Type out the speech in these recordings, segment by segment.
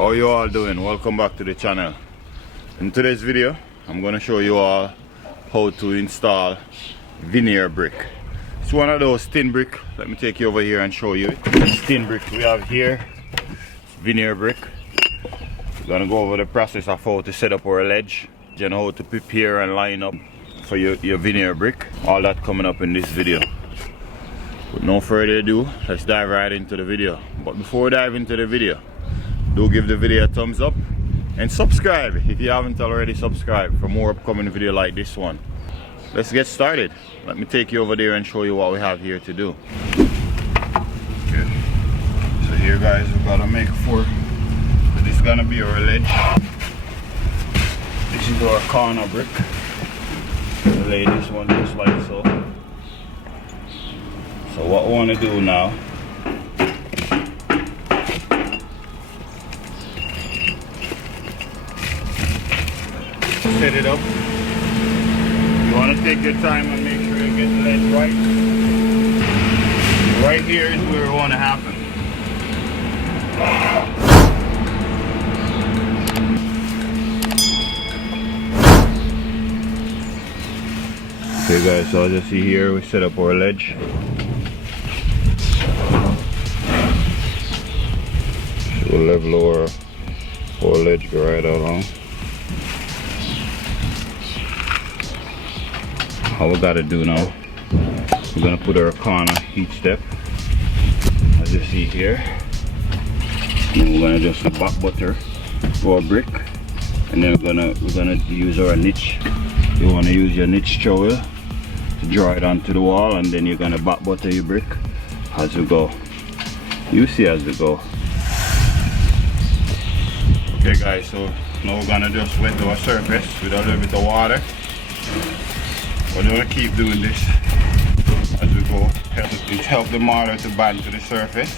how you all doing? Welcome back to the channel. In today's video I'm going to show you all how to install veneer brick. It's one of those thin brick. Let me take you over here and show you it. This thin brick we have here, it's veneer brick. We're going to go over the process of how to set up our ledge, and how to prepare and line up for your veneer brick. All that coming up in this video. With no further ado, let's dive right into the video. But before we dive into the video, do give the video a thumbs up and subscribe if you haven't already subscribed for more upcoming video like this one. Let's get started. Let me take you over there and show you what we have here to do. Okay. So here guys, we gotta make a fork. So this is gonna be our ledge. This is our corner brick. We'll lay this one just like so. So what we want to do now, set it up. You want to take your time and make sure you get the ledge right. Right here is where we want to happen. Okay guys, so as you see here, we set up our ledge. We'll level our ledge, go right along. All we gotta do now, we're gonna put our corner each step, as you see here. And we're gonna just back butter our brick, and then we're gonna use our niche. You wanna use your niche trowel to draw it onto the wall, and then you're gonna back butter your brick as we go. You see as we go. Okay guys, so now we're gonna just wet our surface with a little bit of water. We're gonna keep doing this as we go. It helps the mortar to bind to the surface,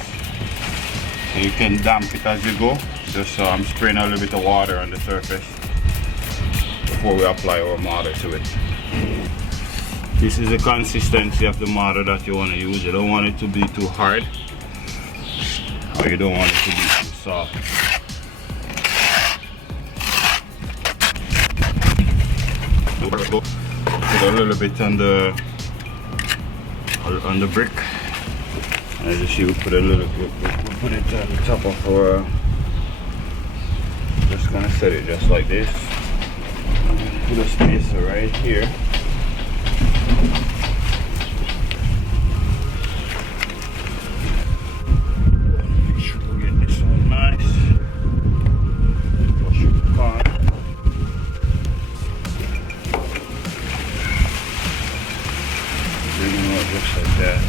so you can damp it as you go. Just spraying a little bit of water on the surface before we apply our mortar to it. This is the consistency of the mortar that you want to use. You don't want it to be too hard, or you don't want it to be too soft. Put a little bit on the brick, and as you see, we put a little bit. We put it on the top of our. Just gonna set it just like this. Put a spacer right here. Make sure we get this one nice. Push it apart. Just like that.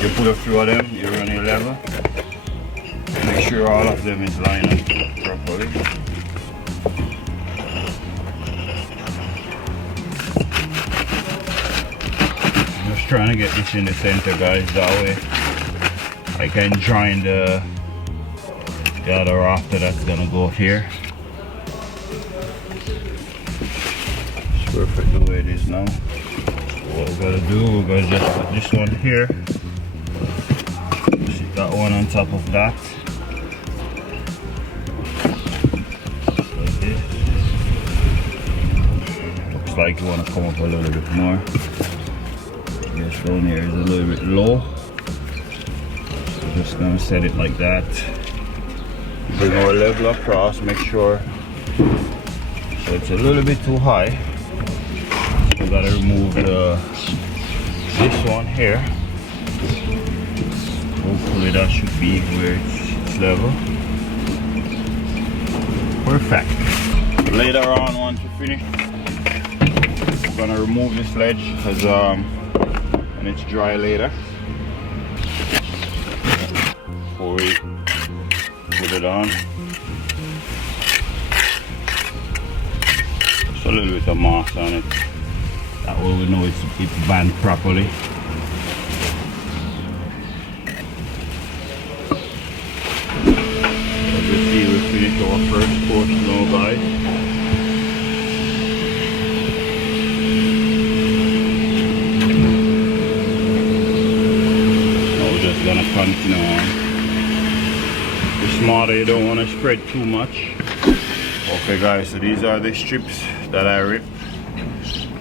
You put a few of them, you run your level. Make sure all of them is lined up properly. Trying to get this in the center guys, that way I can join the other rafter that's gonna go here. It's perfect the way it is now. So what we're gonna do, we're gonna just put this one here, sit that one on top of that, like this. Looks like you want to come up a little bit more. This down here is a little bit low, so just gonna set it like that. Bring our level across, make sure so it's a little bit too high. So we gotta remove this one here. Hopefully that should be where it's level. Perfect. Later on, once we finish, we're gonna remove this ledge because and it's dry later before we put it on. Just a little bit of moss on it. That way we know it's band properly. make our first coat now, guys. Now we're just gonna continue on. The smarter, you don't want to spread too much. Okay guys, so these are the strips that I ripped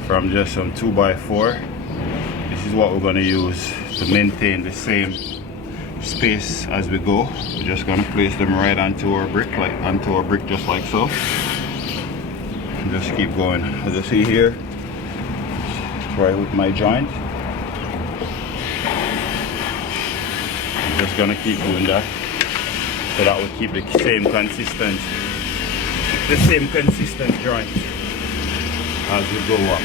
from just some 2x4. This is what we're gonna use to maintain the same space as we go. We're just gonna place them right onto our brick, just like so. And just keep going. As you see here, right with my joint. I'm just gonna keep doing that, so that will keep the same consistent joint as we go up.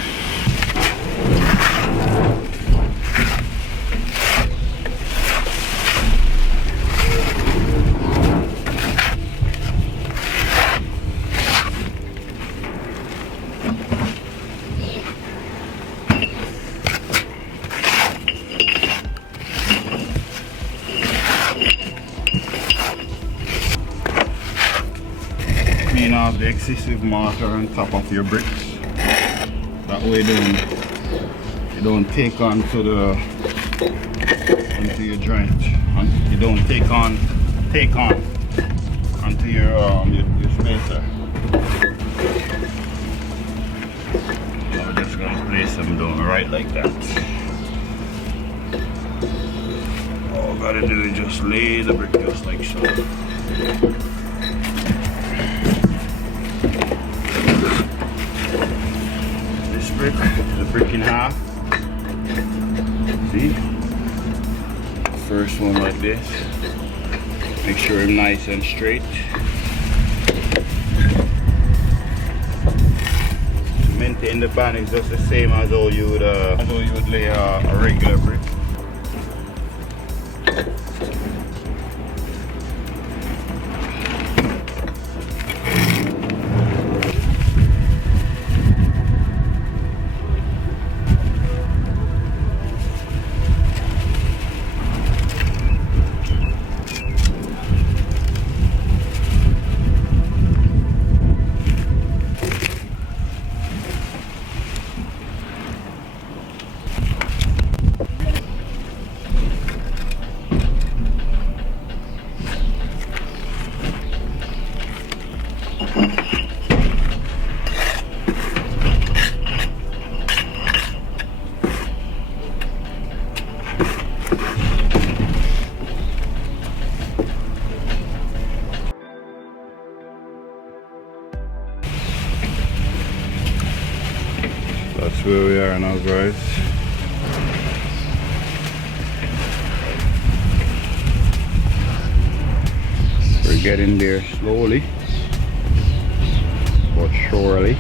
Clean off the excessive mortar on top of your bricks. That way you don't take onto your joint. You don't take on onto your spacer. So we're just gonna place them down right like that. All we gotta do is just lay the brick just like so. The brick in half. See? First one like this. Make sure it's nice and straight. To maintain the band is just the same as how you would lay a regular brick. That's where we are now, guys. We're getting there slowly but surely.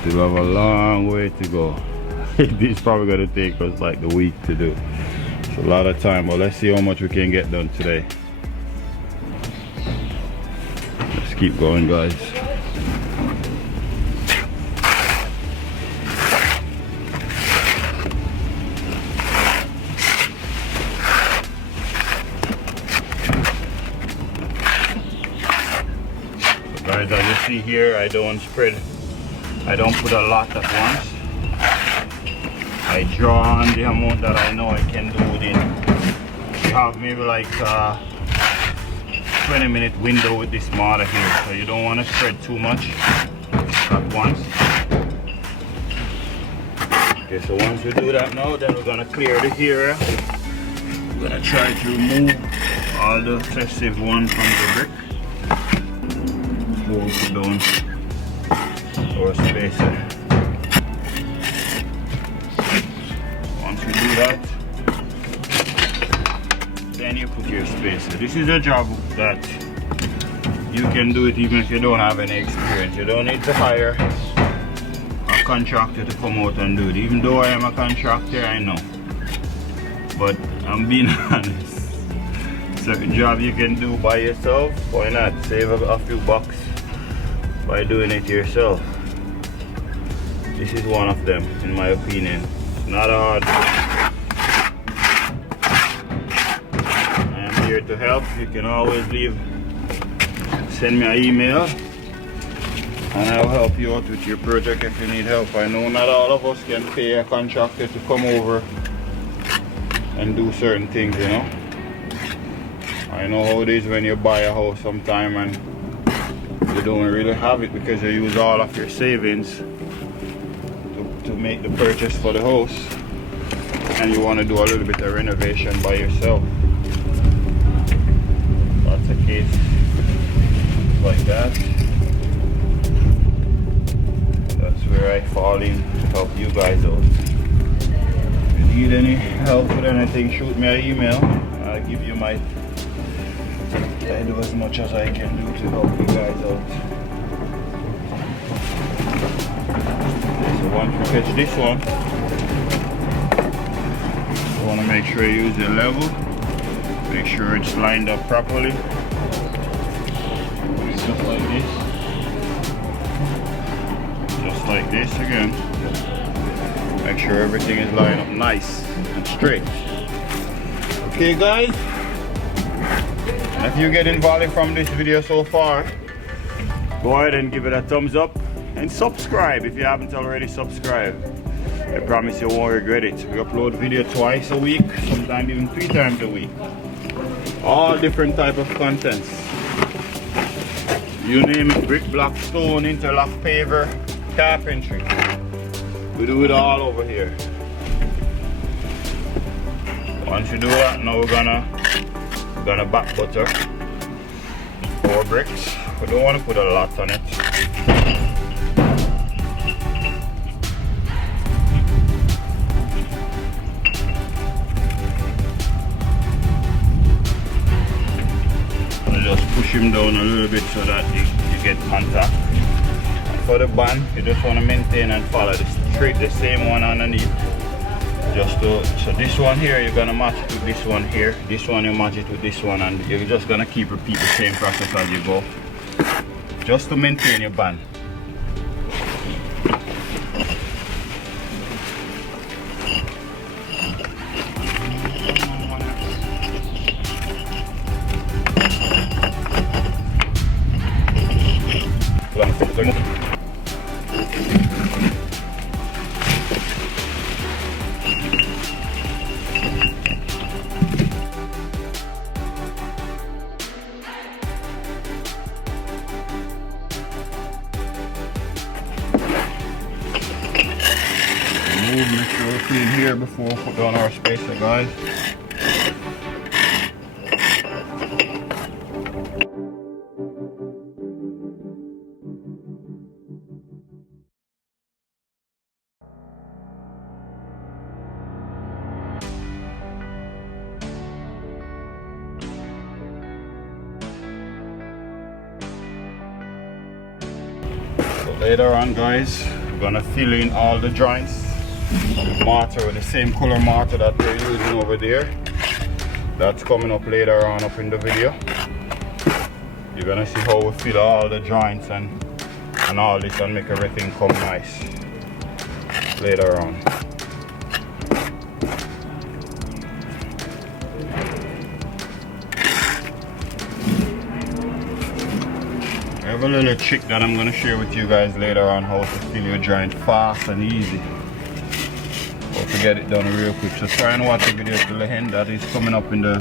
Still have a long way to go. This is probably going to take us like the week to do. It's a lot of time, but let's see how much we can get done today. Let's keep going, guys. Guys, as you see here, I don't put a lot at once. I draw on the amount that I know I can do within. You have maybe like a 20-minute window with this mortar here, so you don't want to spread too much at once. Okay, so once we do that now, then we're gonna clear the area. We're gonna try to remove all the excessive one from the brick. We'll put down our spacer. Once you do that, then you put your spacer. This is a job that you can do it even if you don't have any experience. You don't need to hire a contractor to come out and do it. Even though I am a contractor, I know. But I'm being honest. Certain job you can do by yourself, why not? Save a few bucks by doing it yourself. This is one of them, in my opinion. It's not hard. I am here to help. You can always send me an email and I'll help you out with your project if you need help. I know not all of us can pay a contractor to come over and do certain things, you know. I know how it is when you buy a house sometime and you don't really have it because you use all of your savings to make the purchase for the house, and you want to do a little bit of renovation by yourself. That's a case like that. That's where I fall in to help you guys out. If you need any help with anything, shoot me an email. I'll give you my... I do as much as I can do to help you guys out. So once you catch this one, you want to make sure you use it level. Make sure it's lined up properly. Just like this. Just like this again. Make sure everything is lined up nice and straight. Okay guys, if you get value from this video so far, go ahead and give it a thumbs up and subscribe if you haven't already subscribed. I promise you won't regret it. We upload video twice a week, sometimes even 3 times a week. All different type of contents. You name it, brick, block, stone, interlock, paver, carpentry. We do it all over here. Once you do that, now we're gonna back butter 4 bricks. We don't want to put a lot on it. Just push him down a little bit so that you get contact. And for the band, you just want to maintain and follow the same one underneath. So this one here, you're gonna match it with this one here. This one you match it with this one, and you're just gonna repeat the same process as you go, just to maintain your band. Make sure we clean here before we put down our spacer, guys. So later on, guys, we're gonna fill in all the joints with mortar, with the same color mortar that we're using over there. That's coming up later on up in the video. You're gonna see how we fill all the joints and all this and make everything come nice later on. I have a little trick that I'm gonna share with you guys later on, how to fill your joint fast and easy. How to get it done real quick. So try and watch the video till the end. That is coming up in the